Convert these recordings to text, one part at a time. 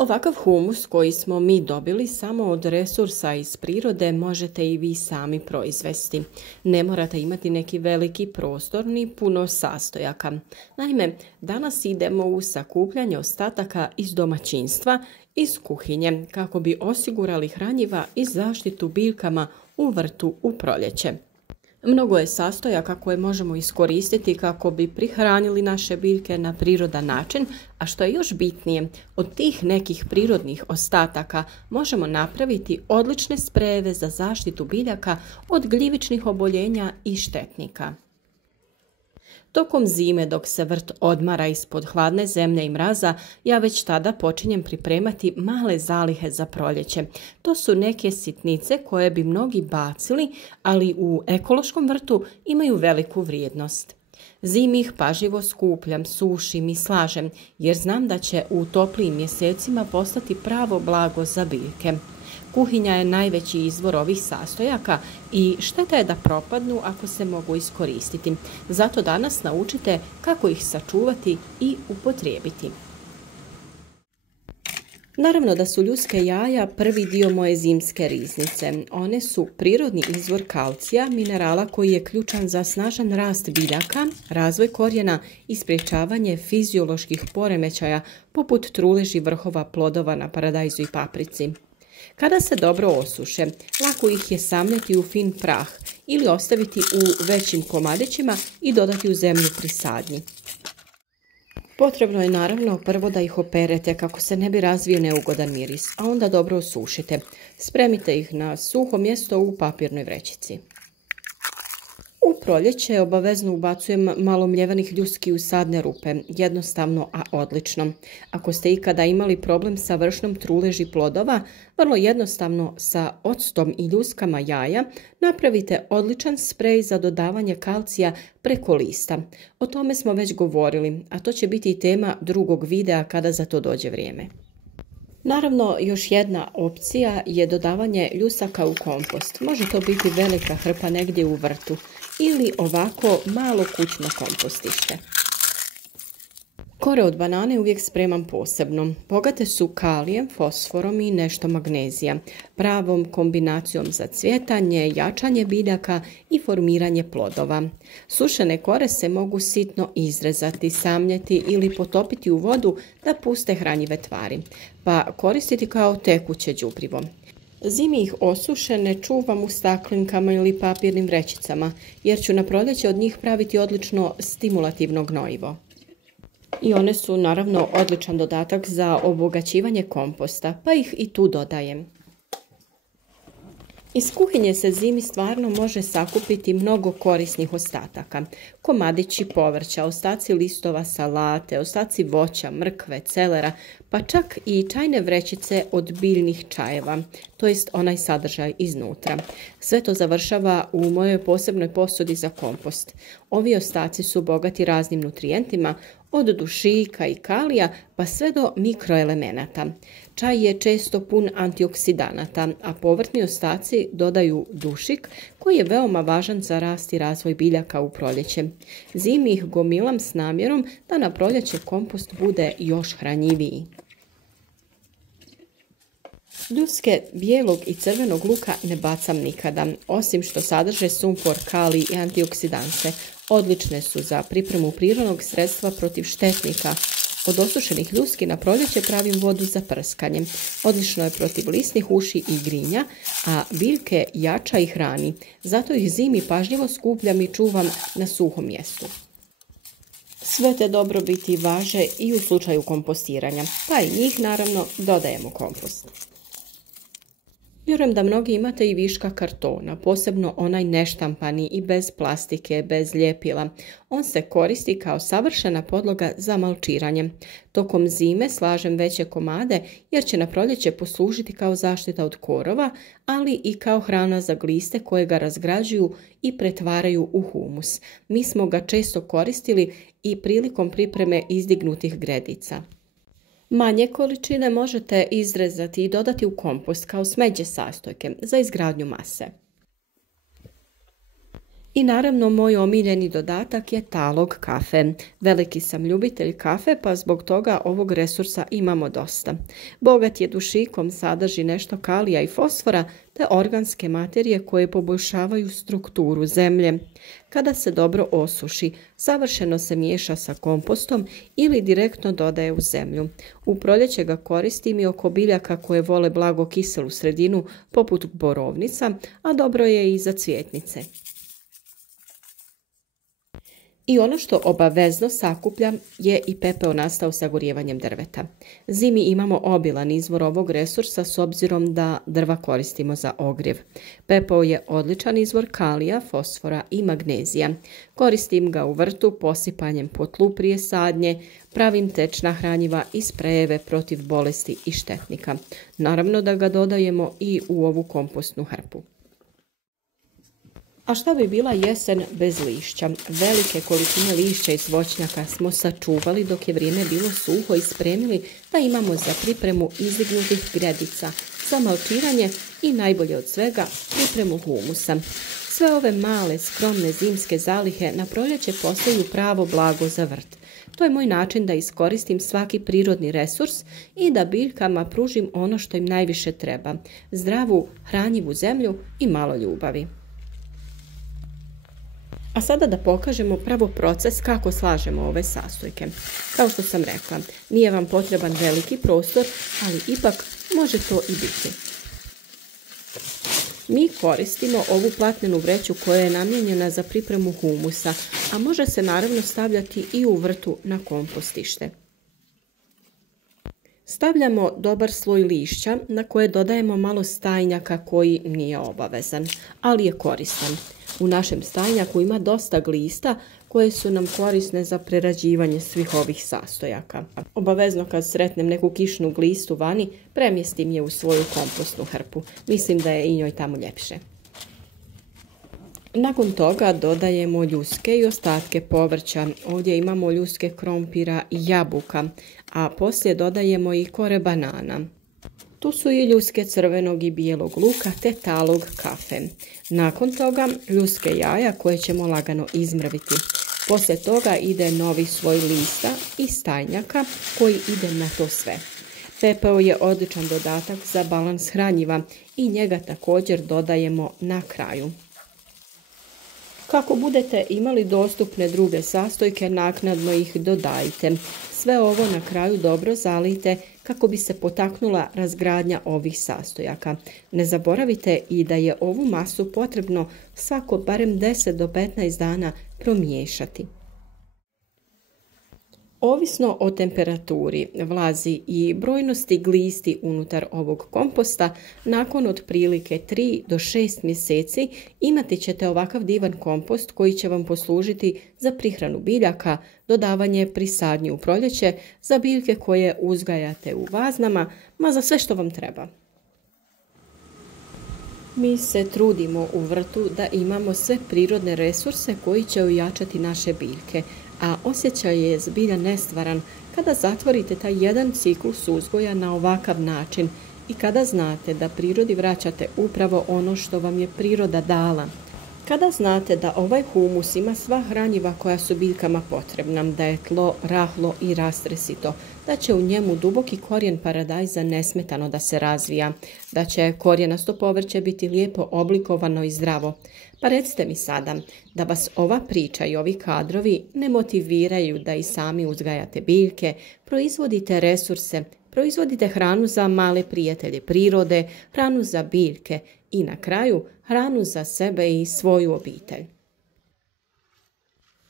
Ovakav humus koji smo mi dobili samo od resursa iz prirode možete i vi sami proizvesti. Ne morate imati neki veliki prostor ni puno sastojaka. Naime, danas idemo u sakupljanje ostataka iz domaćinstva, iz kuhinje, kako bi osigurali hranjiva i zaštitu biljkama u vrtu u proljeće. Mnogo je sastojaka koje možemo iskoristiti kako bi prihranili naše biljke na prirodan način, a što je još bitnije, od tih nekih prirodnih ostataka možemo napraviti odlične sprejeve za zaštitu biljaka od gljivičnih oboljenja i štetnika. Tokom zime, dok se vrt odmara ispod hladne zemlje i mraza, ja već tada počinjem pripremati male zalihe za proljeće. To su neke sitnice koje bi mnogi bacili, ali u ekološkom vrtu imaju veliku vrijednost. Zimi ih pažljivo skupljam, sušim i slažem, jer znam da će u toplijim mjesecima postati pravo blago za biljke. Kuhinja je najveći izvor ovih sastojaka i šteta je da propadnu ako se mogu iskoristiti. Zato danas naučite kako ih sačuvati i upotrijebiti. Naravno da su ljudske jaja prvi dio moje zimske riznice. One su prirodni izvor kalcija, minerala koji je ključan za snažan rast biljaka, razvoj korijena i sprječavanje fizioloških poremećaja poput truleži vrhova plodova na paradajzu i paprici. Kada se dobro osuše, lako ih je samljati u fin prah ili ostaviti u većim komadićima i dodati u zemlju pri sadnji. Potrebno je naravno prvo da ih operete kako se ne bi razvio neugodan miris, a onda dobro osušite. Spremite ih na suho mjesto u papirnoj vrećici. U proljeće obavezno ubacujem malo mljevenih ljuski u sadne rupe, jednostavno, a odlično. Ako ste ikada imali problem sa vršnom truleži plodova, vrlo jednostavno sa octom i ljuskama jaja napravite odličan sprej za dodavanje kalcija preko lista. O tome smo već govorili, a to će biti i tema drugog videa kada za to dođe vrijeme. Naravno, još jedna opcija je dodavanje ljusaka u kompost. Može to biti velika hrpa negdje u vrtu ili ovako malo kućno kompostište. Kore od banane uvijek spremam posebno. Bogate su kalijem, fosforom i nešto magnezija. Pravom kombinacijom za cvjetanje, jačanje biljaka i formiranje plodova. Sušene kore se mogu sitno izrezati, samljeti ili potopiti u vodu da puste hranjive tvari, pa koristiti kao tekuće đubrivo. Zimi ih osušene čuvam u staklinkama ili papirnim vrećicama, jer ću na proljeće od njih praviti odlično stimulativno gnojivo. I one su naravno odličan dodatak za obogaćivanje komposta, pa ih i tu dodajem. Iz kuhinje se zimi stvarno može sakupiti mnogo korisnih ostataka. Komadići povrća, ostaci listova salate, ostaci voća, mrkve, celera, pa čak i čajne vrećice od biljnih čajeva, to jest onaj sadržaj iznutra. Sve to završava u mojoj posebnoj posudi za kompost. Ovi ostaci su bogati raznim nutrijentima, od dušika i kalija pa sve do mikroelemenata. Čaj je često pun antioksidanata, a povrtni ostaci dodaju dušik koji je veoma važan za rast i razvoj biljaka u proljeće. Zimi ih gomilam s namjerom da na proljeće kompost bude još hranjiviji. Ljuske bijelog i crvenog luka ne bacam nikada, osim što sadrže sumpor, kalij i antioksidanse. Odlične su za pripremu prirodnog sredstva protiv štetnika. Od osušenih ljuski na proljeće pravim vodu za prskanje. Odlično je protiv lisnih uši i grinja, a biljke jača i hrani. Zato ih zimi pažljivo skupljam i čuvam na suhom mjestu. Sve te dobrobiti važe i u slučaju kompostiranja, pa i njih naravno dodajemo kompost. Vjerujem da mnogi imate i viška kartona, posebno onaj neštampani i bez plastike, bez ljepila. On se koristi kao savršena podloga za malčiranje. Tokom zime slažem veće komade jer će na proljeće poslužiti kao zaštita od korova, ali i kao hrana za gliste koje ga razgrađuju i pretvaraju u humus. Mi smo ga često koristili i prilikom pripreme izdignutih gredica. Manje količine možete izrezati i dodati u kompost kao smeđe sastojke za izgradnju mase. I naravno moj omiljeni dodatak je talog kafe. Veliki sam ljubitelj kafe pa zbog toga ovog resursa imamo dosta. Bogat je dušikom, sadrži nešto kalija i fosfora te organske materije koje poboljšavaju strukturu zemlje. Kada se dobro osuši, savršeno se miješa sa kompostom ili direktno dodaje u zemlju. U proljeće ga koristim i oko biljaka koje vole blago kiselu sredinu poput borovnica, a dobro je i za cvjetnice. I ono što obavezno sakupljam je i pepeo nastao sagorijevanjem drveta. Zimi imamo obilan izvor ovog resursa s obzirom da drva koristimo za ogrjev. Pepeo je odličan izvor kalija, fosfora i magnezija. Koristim ga u vrtu posipanjem po tlu prije sadnje, pravim tečna hranjiva i sprejeve protiv bolesti i štetnika. Naravno da ga dodajemo i u ovu kompostnu hrpu. A šta bi bila jesen bez lišća? Velike količine lišća iz voćnjaka smo sačuvali dok je vrijeme bilo suho i spremili da imamo za pripremu izdignutih gredica, za malčiranje i najbolje od svega pripremu humusa. Sve ove male, skromne zimske zalihe na proljeće postaju pravo blago za vrt. To je moj način da iskoristim svaki prirodni resurs i da biljkama pružim ono što im najviše treba, zdravu, hranjivu zemlju i malo ljubavi. A sada da pokažemo pravo proces kako slažemo ove sastojke. Kao što sam rekla, nije vam potreban veliki prostor, ali ipak može to i biti. Mi koristimo ovu platnenu vreću koja je namijenjena za pripremu humusa, a može se naravno stavljati i u vrtu na kompostište. Stavljamo dobar sloj lišća na koje dodajemo malo stajnjaka koji nije obavezan, ali je koristan. U našem stajnjaku ima dosta glista koje su nam korisne za prerađivanje svih ovih sastojaka. Obavezno kad sretnem neku kišnu glistu vani, premjestim je u svoju kompostnu hrpu. Mislim da je i njoj tamo ljepše. Nakon toga dodajemo ljuske i ostatke povrća. Ovdje imamo ljuske krompira i jabuka, a poslije dodajemo i kore banana. Tu su i ljuske crvenog i bijelog luka te talog kafe. Nakon toga ljuske jaja koje ćemo lagano izmrviti. Poslije toga ide novi sloj lista i stajnjaka koji ide na to sve. Pepeo je odličan dodatak za balans hranjiva i njega također dodajemo na kraju. Kako budete imali dostupne druge sastojke, naknadno ih dodajte. Sve ovo na kraju dobro zalijte kako bi se potaknula razgradnja ovih sastojaka. Ne zaboravite i da je ovu masu potrebno svako barem 10 do 15 dana promiješati. Ovisno o temperaturi, vlazi i brojnosti glisti unutar ovog komposta, nakon otprilike 3 do 6 mjeseci imati ćete ovakav divan kompost koji će vam poslužiti za prihranu biljaka, dodavanje pri sadnji u proljeće, za biljke koje uzgajate u vaznama, ma za sve što vam treba. Mi se trudimo u vrtu da imamo sve prirodne resurse koji će ojačati naše biljke, a osjećaj je zbilja nestvaran kada zatvorite taj jedan ciklus uzgoja na ovakav način i kada znate da prirodi vraćate upravo ono što vam je priroda dala. Kada znate da ovaj humus ima sva hranjiva koja su biljkama potrebna, da je tlo rahlo i rastresito, da će u njemu duboki korijen paradajza nesmetano da se razvija, da će korijenasto povrće biti lijepo oblikovano i zdravo. Pa recite mi sada da vas ova priča i ovi kadrovi ne motiviraju da i sami uzgajate biljke, proizvodite resurse, proizvodite hranu za male prijatelje prirode, hranu za biljke i na kraju hranu za sebe i svoju obitelj.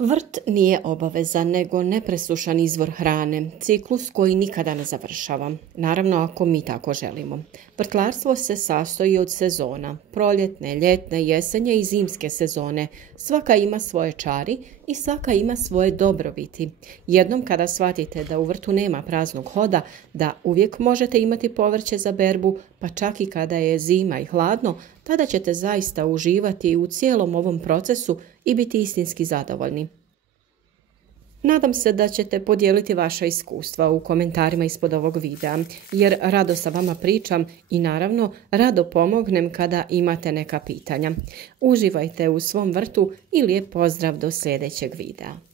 Vrt nije obavezan, nego nepresušan izvor hrane, ciklus koji nikada ne završava. Naravno, ako mi tako želimo. Vrtlarstvo se sastoji od sezona, proljetne, ljetne, jesenje i zimske sezone. Svaka ima svoje čari i svaka ima svoje dobrobiti. Jednom kada shvatite da u vrtu nema praznog hoda, da uvijek možete imati povrće za berbu, pa čak i kada je zima i hladno, tada ćete zaista uživati u cijelom ovom procesu i biti istinski zadovoljni. Nadam se da ćete podijeliti vaša iskustva u komentarima ispod ovog videa, jer rado sa vama pričam i naravno rado pomognem kada imate neka pitanja. Uživajte u svom vrtu i lijep pozdrav do sljedećeg videa.